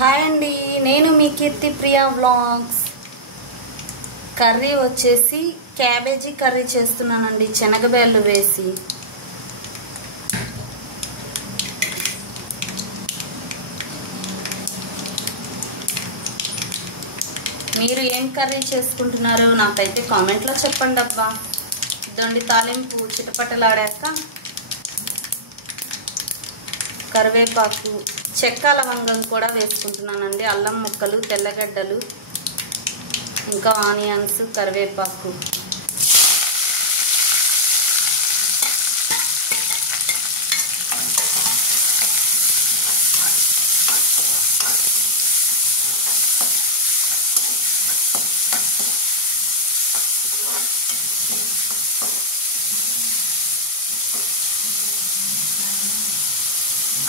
Hi అండి, నేను మీ కీర్తి Priya vlogs. Curry వచ్చేసి క్యాబేజీ కర్రీ చేస్తున్నానండి, శనగబేళ్ళు వేసి. మీరు ఏం కర్రీ చేసుకుంటున్నారో నాకైతే కామెంట్లో చెప్పండి అబ్బా. ఇదండి తాలింపు చిటపటలాడాక కరివేపాకు, చెక్క లవంగం కూడా వేసుకుంటున్నానండి. అల్లం ముక్కలు, తెల్లగడ్డలు, ఇంకా ఆనియన్స్, కరివేపాకు.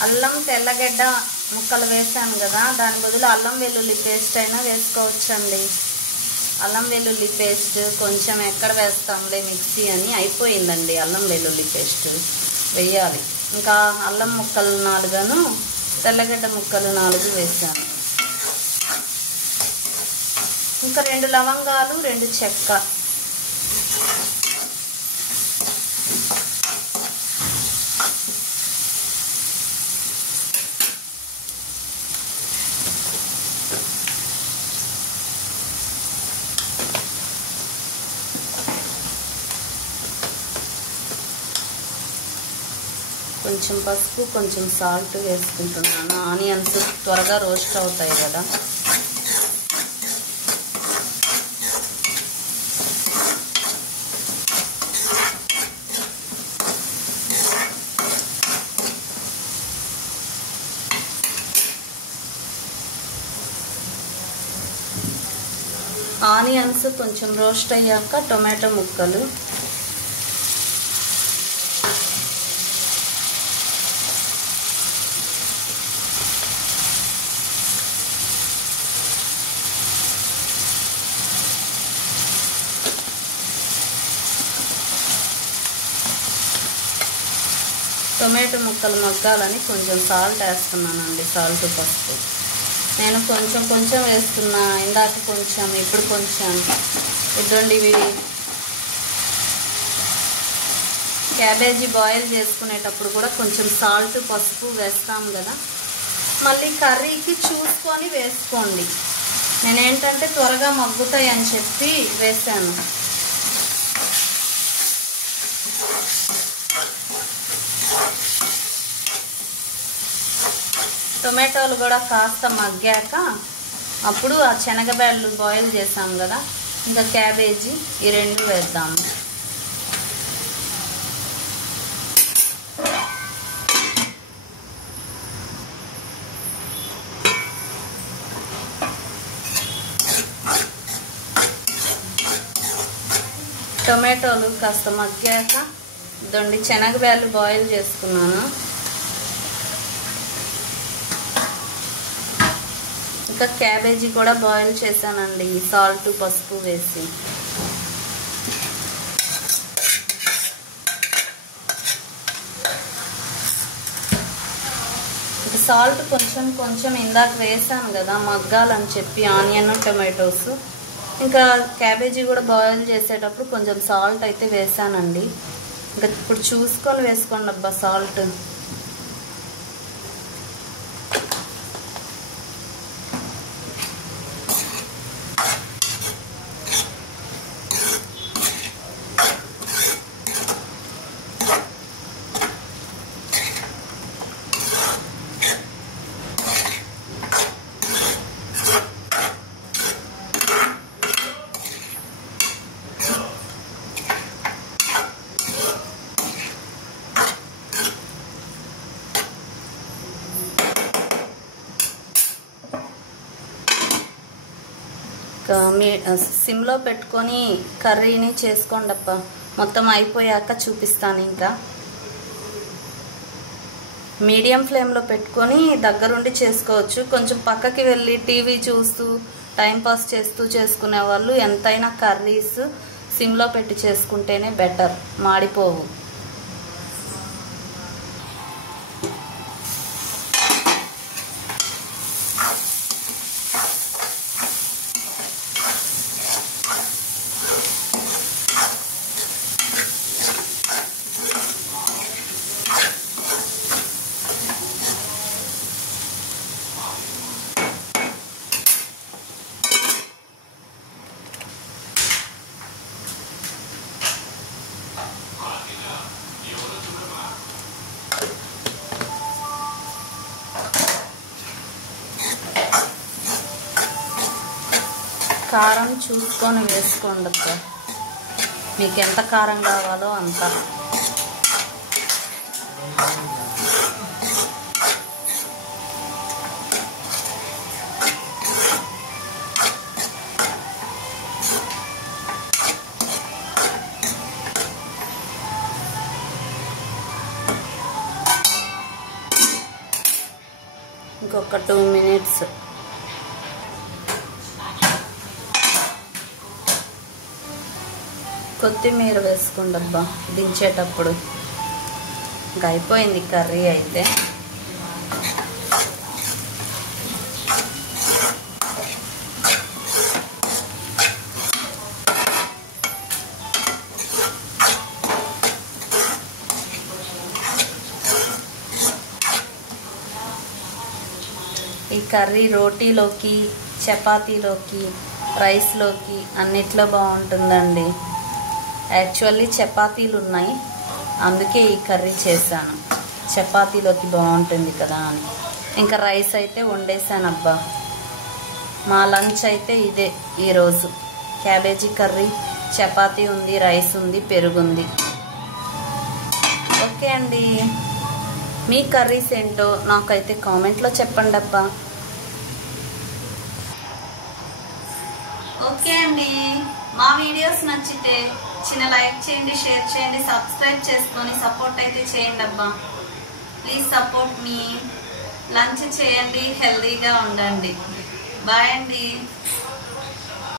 అల్లం తెల్లగడ్డ ముక్కలు వేసాను కదా, దాని బదులు అల్లం వెల్లుల్లి పేస్ట్ అయినా వేసుకోవచ్చండి. అల్లం వెల్లుల్లి పేస్ట్ కొంచెం ఎక్కడ వేస్తాంలే మిక్సీ అని అయిపోయిందండి. అల్లం వెల్లుల్లి పేస్ట్ వేయాలి. ఇంకా అల్లం ముక్కలు 4, తెల్లగడ్డ ముక్కలు 4 వేసాను. ఇంకా 2 లవంగాలు, 2 చెక్క. కొంచెం పసుపు, కొంచెం సాల్ట్ వేసుకుంటున్నాను. ఆనియన్స్ త్వరగా రోస్ట్ అవుతాయి కదా. ఆనియన్స్ కొంచెం రోస్ట్ అయ్యాక టొమాటో ముక్కలు, టొమాటో ముక్కలు మగ్గాలని కొంచెం సాల్ట్ వేస్తున్నానండి. సాల్ట్, పసుపు నేను కొంచెం కొంచెం వేస్తున్నా. ఇందాక కొంచెం, ఇప్పుడు కొంచెం. ఇదండి ఇవి క్యాబేజీ బాయిల్ చేసుకునేటప్పుడు కూడా కొంచెం సాల్ట్, పసుపు వేస్తాం కదా. మళ్ళీ కర్రీకి చూసుకొని వేసుకోండి. నేనేంటంటే త్వరగా మగ్గుతాయి అని చెప్పి వేసాను. టొమాటోలు కూడా కాస్త మగ్గాక అప్పుడు ఆ శనగబేళ్ళు బాయిల్ చేసాం కదా, ఇంకా క్యాబేజీ ఈ 2 వేద్దాము. టొమాటోలు కాస్త మగ్గాక ఇదండి శనగబేళ్ళు బాయిల్ చేసుకున్నాను. ఇంకా క్యాబేజీ కూడా బాయిల్ చేశానండి, సాల్ట్, పసుపు వేసి. సాల్ట్ కొంచెం కొంచెం ఇందాక వేసాను కదా మగ్గాలని చెప్పి, ఆనియన్, టొమాటోస్. ఇంకా క్యాబేజీ కూడా బాయిల్ చేసేటప్పుడు కొంచెం సాల్ట్ అయితే వేసానండి. ఇంకా ఇప్పుడు చూసుకొని వేసుకోండి అబ్బా సాల్ట్. సిమ్లో పెట్టుకొని కర్రీని చేసుకోండి అప్ప. మొత్తం అయిపోయాక చూపిస్తాను. ఇంకా మీడియం ఫ్లేమ్లో పెట్టుకొని దగ్గరుండి చేసుకోవచ్చు. కొంచెం పక్కకి వెళ్ళి టీవీ చూస్తూ టైంపాస్ చేస్తూ చేసుకునే వాళ్ళు ఎంతైనా కర్రీస్ సిమ్లో పెట్టి చేసుకుంటేనే బెటర్, మాడిపోవు. కారం చూసుకొని వేసుకోండి అబ్బా, మీకు ఎంత కారం కావాలో అంత. ఇంకొక 2 minutes. కొత్తిమీర వేసుకోండి అబ్బా దించేటప్పుడు. ఇంకా అయిపోయింది కర్రీ అయితే. ఈ కర్రీ రోటీలోకి, చపాతీలోకి, రైస్లోకి అన్నిట్లో బాగుంటుందండి. యాక్చువల్లీ చపాతీలు ఉన్నాయి, అందుకే ఈ కర్రీ చేశాను. చపాతీలోకి బాగుంటుంది కదా అని. ఇంకా రైస్ అయితే వండేసాను అబ్బా. మా లంచ్ అయితే ఇదే ఈరోజు. క్యాబేజీ కర్రీ, చపాతీ ఉంది, రైస్ ఉంది, పెరుగుంది. ఓకే అండి, మీ కర్రీస్ ఏంటో నాకైతే కామెంట్లో చెప్పండి అబ్బా. ఓకే అండి, మా వీడియోస్ నచ్చితే చిన్న లైక్ చేయండి, షేర్ చేయండి, సబ్స్క్రైబ్ చేసుకొని సపోర్ట్ అయితే చేయండి అబ్బా. Please support me. లంచ్ చేయండి, హెల్దీగా ఉండండి. బాయ్ అండి.